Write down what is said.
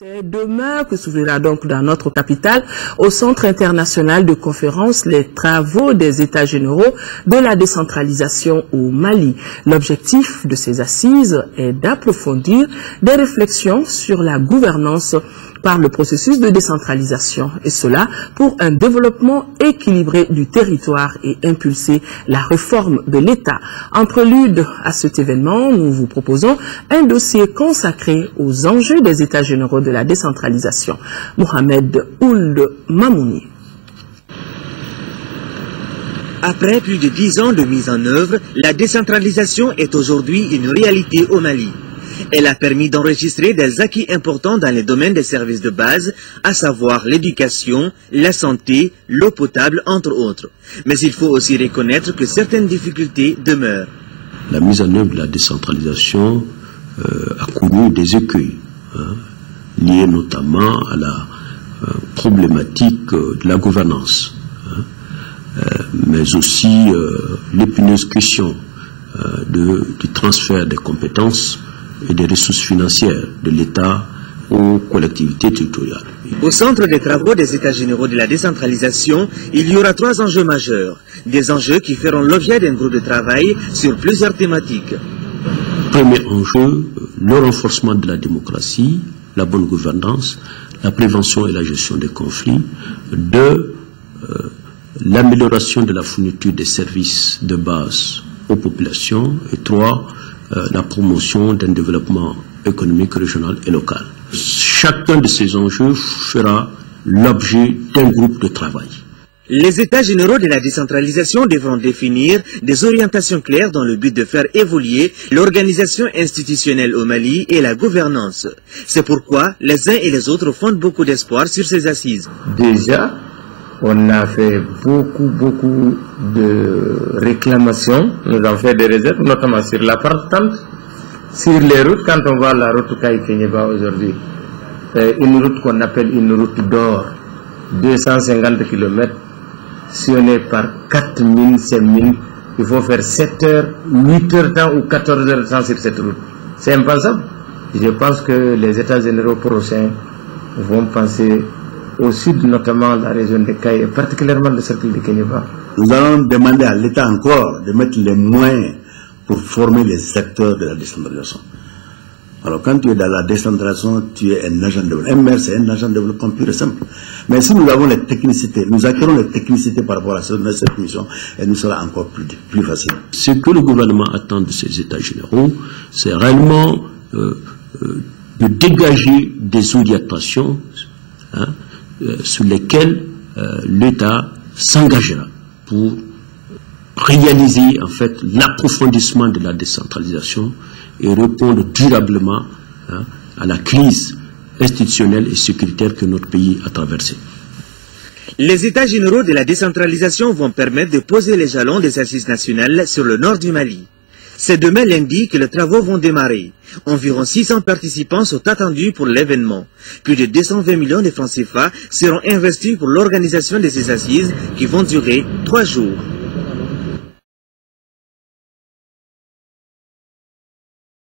C'est demain que s'ouvrira donc dans notre capitale, au Centre international de conférence, les travaux des États généraux de la décentralisation au Mali. L'objectif de ces assises est d'approfondir des réflexions sur la gouvernance par le processus de décentralisation, et cela pour un développement équilibré du territoire et impulser la réforme de l'État. En prélude à cet événement, nous vous proposons un dossier consacré aux enjeux des États généraux de la décentralisation. Mohamed Ould Mamouni. Après plus de 10 ans de mise en œuvre, la décentralisation est aujourd'hui une réalité au Mali. Elle a permis d'enregistrer des acquis importants dans les domaines des services de base, à savoir l'éducation, la santé, l'eau potable, entre autres. Mais il faut aussi reconnaître que certaines difficultés demeurent. La mise en œuvre de la décentralisation a connu des écueils, liés notamment à la problématique de la gouvernance, mais aussi l'épineuse question du transfert des compétences et des ressources financières de l'État aux collectivités territoriales. Au centre des travaux des États généraux de la décentralisation, il y aura 3 enjeux majeurs. Des enjeux qui feront l'objet d'un groupe de travail sur plusieurs thématiques. Premier enjeu, le renforcement de la démocratie, la bonne gouvernance, la prévention et la gestion des conflits. 2, l'amélioration de la fourniture des services de base aux populations. Et 3, la promotion d'un développement économique régional et local. Chacun de ces enjeux fera l'objet d'un groupe de travail. Les États généraux de la décentralisation devront définir des orientations claires dans le but de faire évoluer l'organisation institutionnelle au Mali et la gouvernance. C'est pourquoi les uns et les autres fondent beaucoup d'espoir sur ces assises. Déjà, on a fait beaucoup de réclamations, nous avons fait des réserves, notamment sur la partante, sur les routes. Quand on voit la route Kaï-Kenyeba aujourd'hui, une route qu'on appelle une route d'or, 250 km, sillonnée par 4000, 5000, il faut faire 7 heures, 8 heures de temps ou 14 heures de temps sur cette route. C'est impensable. Je pense que les États généraux prochains vont penser au sud, notamment la région de Kaï, et particulièrement le cercle de Kenyeba. Nous allons demander à l'État encore de mettre les moyens pour former les secteurs de la décentralisation. Alors quand tu es dans la décentralisation, tu es un agent de développement. Un maire, c'est un agent de développement pur et simple. Mais si nous avons les technicités, nous acquérons les technicités par rapport à cette mission, et nous sera encore plus facile. Ce que le gouvernement attend de ces États généraux, c'est réellement de dégager des orientations sur lesquelles l'État s'engagera pour réaliser en fait l'approfondissement de la décentralisation et répondre durablement à la crise institutionnelle et sécuritaire que notre pays a traversée. Les États généraux de la décentralisation vont permettre de poser les jalons des assises nationales sur le nord du Mali. C'est demain lundi que les travaux vont démarrer. Environ 600 participants sont attendus pour l'événement. Plus de 220 millions de francs CFA seront investis pour l'organisation de ces assises qui vont durer 3 jours.